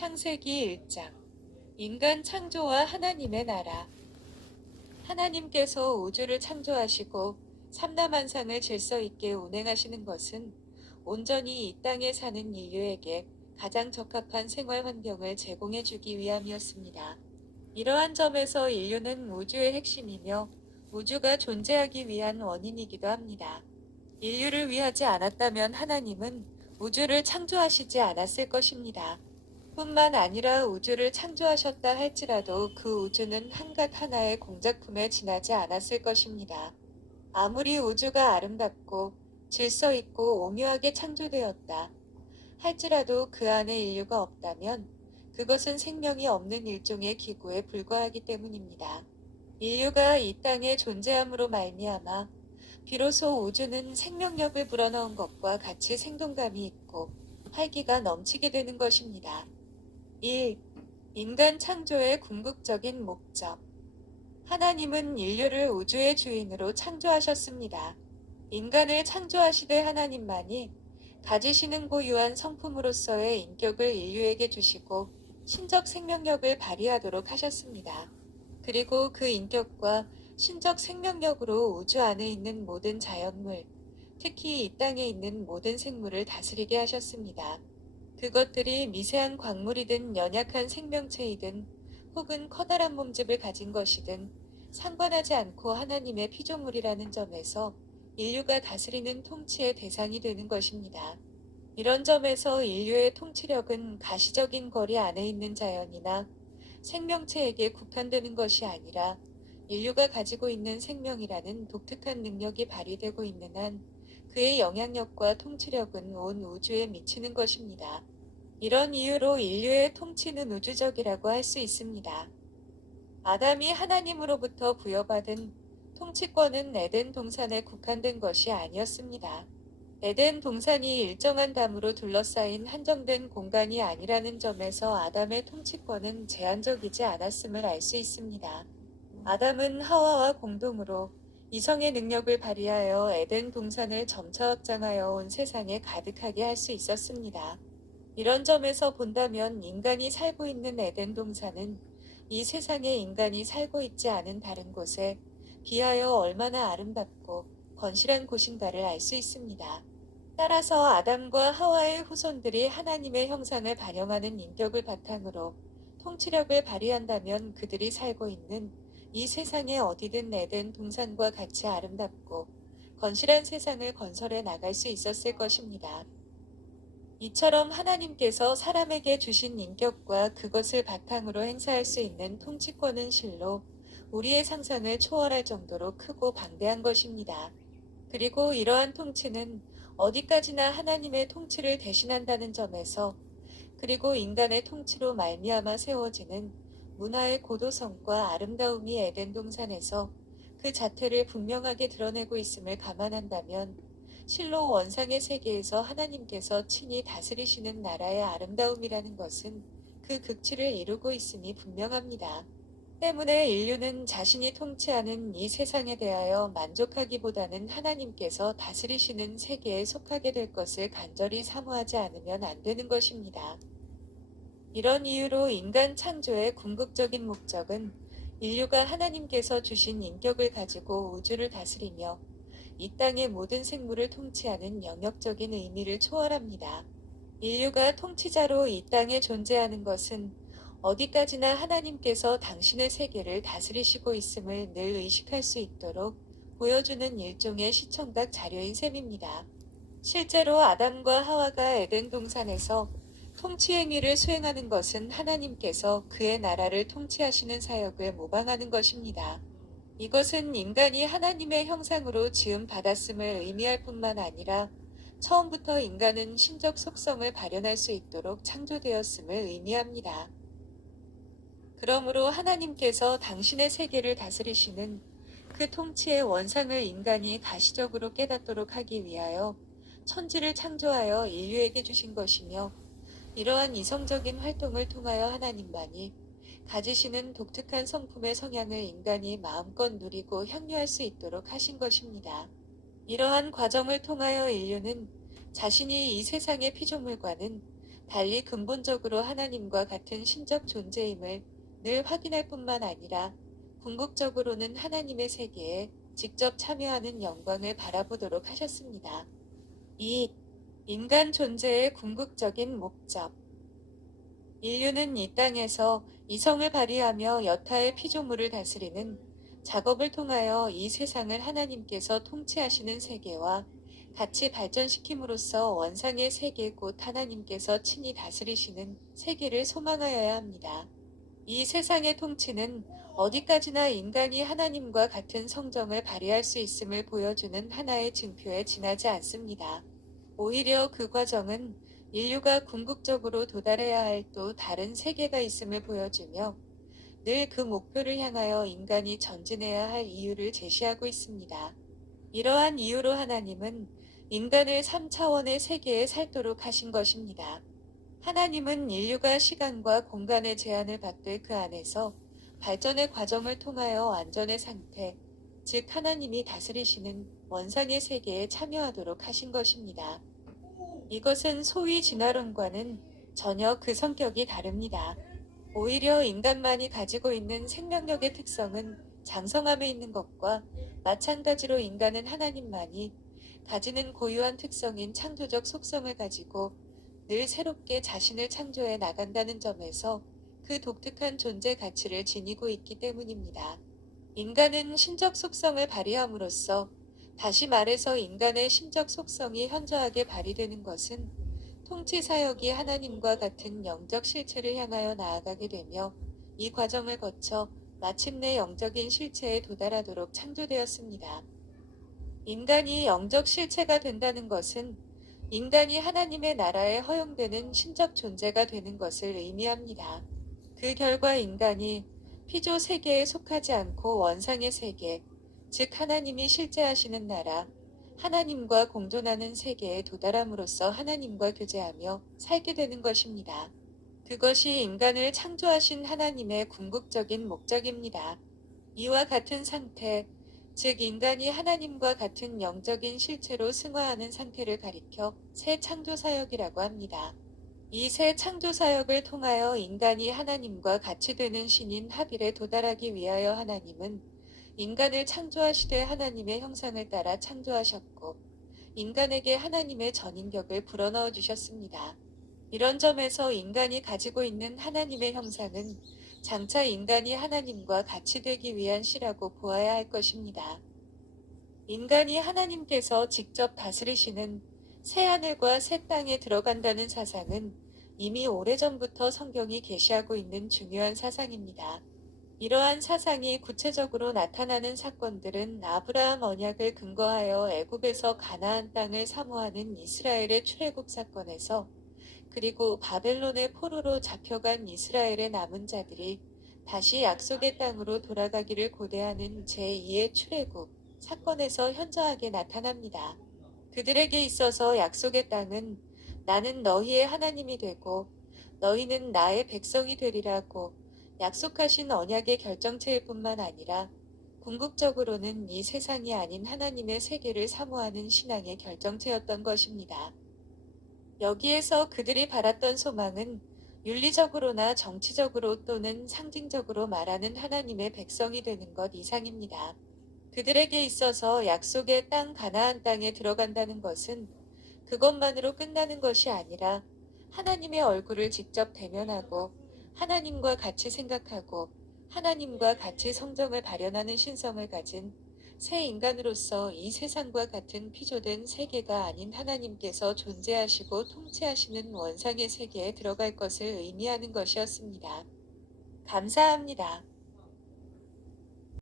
창세기 1장 인간 창조와 하나님의 나라. 하나님께서 우주를 창조하시고 삼라만상을 질서 있게 운행하시는 것은 온전히 이 땅에 사는 인류에게 가장 적합한 생활 환경을 제공해 주기 위함이었습니다. 이러한 점에서 인류는 우주의 핵심이며 우주가 존재하기 위한 원인이기도 합니다. 인류를 위하지 않았다면 하나님은 우주를 창조하시지 않았을 것입니다. 뿐만 아니라 우주를 창조하셨다 할지라도 그 우주는 한갓 하나의 공작품에 지나지 않았을 것입니다. 아무리 우주가 아름답고 질서 있고 오묘하게 창조되었다 할지라도 그 안에 인류가 없다면 그것은 생명이 없는 일종의 기구에 불과하기 때문입니다. 인류가 이 땅에 존재함으로 말미암아 비로소 우주는 생명력을 불어넣은 것과 같이 생동감이 있고 활기가 넘치게 되는 것입니다. 1. 인간 창조의 궁극적인 목적. 하나님은 인류를 우주의 주인으로 창조하셨습니다. 인간을 창조하시되 하나님만이 가지시는 고유한 성품으로서의 인격을 인류에게 주시고 신적 생명력을 발휘하도록 하셨습니다. 그리고 그 인격과 신적 생명력으로 우주 안에 있는 모든 자연물, 특히 이 땅에 있는 모든 생물을 다스리게 하셨습니다. 그것들이 미세한 광물이든 연약한 생명체이든 혹은 커다란 몸집을 가진 것이든 상관하지 않고 하나님의 피조물이라는 점에서 인류가 다스리는 통치의 대상이 되는 것입니다. 이런 점에서 인류의 통치력은 가시적인 거리 안에 있는 자연이나 생명체에게 국한되는 것이 아니라 인류가 가지고 있는 생명이라는 독특한 능력이 발휘되고 있는 한 그의 영향력과 통치력은 온 우주에 미치는 것입니다. 이런 이유로 인류의 통치는 우주적이라고 할 수 있습니다. 아담이 하나님으로부터 부여받은 통치권은 에덴 동산에 국한된 것이 아니었습니다. 에덴 동산이 일정한 담으로 둘러싸인 한정된 공간이 아니라는 점에서 아담의 통치권은 제한적이지 않았음을 알 수 있습니다. 아담은 하와와 공동으로 이성의 능력을 발휘하여 에덴 동산을 점차 확장하여 온 세상에 가득하게 할 수 있었습니다. 이런 점에서 본다면 인간이 살고 있는 에덴 동산은 이 세상에 인간이 살고 있지 않은 다른 곳에 비하여 얼마나 아름답고 건실한 곳인가를 알 수 있습니다. 따라서 아담과 하와의 후손들이 하나님의 형상을 반영하는 인격을 바탕으로 통치력을 발휘한다면 그들이 살고 있는 이 세상의 어디든 에덴 동산과 같이 아름답고 건실한 세상을 건설해 나갈 수 있었을 것입니다. 이처럼 하나님께서 사람에게 주신 인격과 그것을 바탕으로 행사할 수 있는 통치권은 실로 우리의 상상을 초월할 정도로 크고 방대한 것입니다. 그리고 이러한 통치는 어디까지나 하나님의 통치를 대신한다는 점에서 그리고 인간의 통치로 말미암아 세워지는 문화의 고도성과 아름다움이 에덴 동산에서 그 자태를 분명하게 드러내고 있음을 감안한다면 실로 원상의 세계에서 하나님께서 친히 다스리시는 나라의 아름다움이라는 것은 그 극치를 이루고 있음이 분명합니다. 때문에 인류는 자신이 통치하는 이 세상에 대하여 만족하기보다는 하나님께서 다스리시는 세계에 속하게 될 것을 간절히 사모하지 않으면 안 되는 것입니다. 이런 이유로 인간 창조의 궁극적인 목적은 인류가 하나님께서 주신 인격을 가지고 우주를 다스리며 이 땅의 모든 생물을 통치하는 영역적인 의미를 초월합니다. 인류가 통치자로 이 땅에 존재하는 것은 어디까지나 하나님께서 당신의 세계를 다스리시고 있음을 늘 의식할 수 있도록 보여주는 일종의 시청각 자료인 셈입니다. 실제로 아담과 하와가 에덴 동산에서 통치 행위를 수행하는 것은 하나님께서 그의 나라를 통치하시는 사역을 모방하는 것입니다. 이것은 인간이 하나님의 형상으로 지음 받았음을 의미할 뿐만 아니라 처음부터 인간은 신적 속성을 발현할 수 있도록 창조되었음을 의미합니다. 그러므로 하나님께서 당신의 세계를 다스리시는 그 통치의 원상을 인간이 가시적으로 깨닫도록 하기 위하여 천지를 창조하여 인류에게 주신 것이며 이러한 이성적인 활동을 통하여 하나님만이 가지시는 독특한 성품의 성향을 인간이 마음껏 누리고 향유할 수 있도록 하신 것입니다. 이러한 과정을 통하여 인류는 자신이 이 세상의 피조물과는 달리 근본적으로 하나님과 같은 신적 존재임을 늘 확인할 뿐만 아니라 궁극적으로는 하나님의 세계에 직접 참여하는 영광을 바라보도록 하셨습니다. 2. 인간 존재의 궁극적인 목적. 인류는 이 땅에서 이성을 발휘하며 여타의 피조물을 다스리는 작업을 통하여 이 세상을 하나님께서 통치하시는 세계와 같이 발전시킴으로써 원상의 세계 곧 하나님께서 친히 다스리시는 세계를 소망하여야 합니다. 이 세상의 통치는 어디까지나 인간이 하나님과 같은 성정을 발휘할 수 있음을 보여주는 하나의 증표에 지나지 않습니다. 오히려 그 과정은 인류가 궁극적으로 도달해야 할 또 다른 세계가 있음을 보여주며 늘 그 목표를 향하여 인간이 전진해야 할 이유를 제시하고 있습니다. 이러한 이유로 하나님은 인간을 3차원의 세계에 살도록 하신 것입니다. 하나님은 인류가 시간과 공간의 제한을 받되 그 안에서 발전의 과정을 통하여 완전의 상태, 즉 하나님이 다스리시는 원상의 세계에 참여하도록 하신 것입니다. 이것은 소위 진화론과는 전혀 그 성격이 다릅니다. 오히려 인간만이 가지고 있는 생명력의 특성은 장성함에 있는 것과 마찬가지로 인간은 하나님만이 가지는 고유한 특성인 창조적 속성을 가지고 늘 새롭게 자신을 창조해 나간다는 점에서 그 독특한 존재 가치를 지니고 있기 때문입니다. 인간은 신적 속성을 발휘함으로써, 다시 말해서 인간의 신적 속성이 현저하게 발휘되는 것은 통치 사역이 하나님과 같은 영적 실체를 향하여 나아가게 되며 이 과정을 거쳐 마침내 영적인 실체에 도달하도록 창조되었습니다. 인간이 영적 실체가 된다는 것은 인간이 하나님의 나라에 허용되는 신적 존재가 되는 것을 의미합니다. 그 결과 인간이 피조 세계에 속하지 않고 원상의 세계, 즉 하나님이 실제하시는 나라, 하나님과 공존하는 세계에 도달함으로써 하나님과 교제하며 살게 되는 것입니다. 그것이 인간을 창조하신 하나님의 궁극적인 목적입니다. 이와 같은 상태, 즉 인간이 하나님과 같은 영적인 실체로 승화하는 상태를 가리켜 새 창조사역이라고 합니다. 이 새 창조사역을 통하여 인간이 하나님과 같이 되는 신인 하빌에 도달하기 위하여 하나님은 인간을 창조하시되 하나님의 형상을 따라 창조하셨고 인간에게 하나님의 전인격을 불어넣어 주셨습니다. 이런 점에서 인간이 가지고 있는 하나님의 형상은 장차 인간이 하나님과 같이 되기 위한 시라고 보아야 할 것입니다. 인간이 하나님께서 직접 다스리시는 새 하늘과 새 땅에 들어간다는 사상은 이미 오래전부터 성경이 계시하고 있는 중요한 사상입니다. 이러한 사상이 구체적으로 나타나는 사건들은 아브라함 언약을 근거하여 애굽에서 가나안 땅을 사모하는 이스라엘의 출애굽 사건에서, 그리고 바벨론의 포로로 잡혀간 이스라엘의 남은 자들이 다시 약속의 땅으로 돌아가기를 고대하는 제2의 출애굽 사건에서 현저하게 나타납니다. 그들에게 있어서 약속의 땅은 나는 너희의 하나님이 되고 너희는 나의 백성이 되리라고 약속하신 언약의 결정체일 뿐만 아니라 궁극적으로는 이 세상이 아닌 하나님의 세계를 사모하는 신앙의 결정체였던 것입니다. 여기에서 그들이 바랐던 소망은 윤리적으로나 정치적으로 또는 상징적으로 말하는 하나님의 백성이 되는 것 이상입니다. 그들에게 있어서 약속의 땅 가나안 땅에 들어간다는 것은 그것만으로 끝나는 것이 아니라 하나님의 얼굴을 직접 대면하고 하나님과 같이 생각하고 하나님과 같이 성정을 발현하는 신성을 가진 새 인간으로서 이 세상과 같은 피조된 세계가 아닌 하나님께서 존재하시고 통치하시는 원상의 세계에 들어갈 것을 의미하는 것이었습니다. 감사합니다.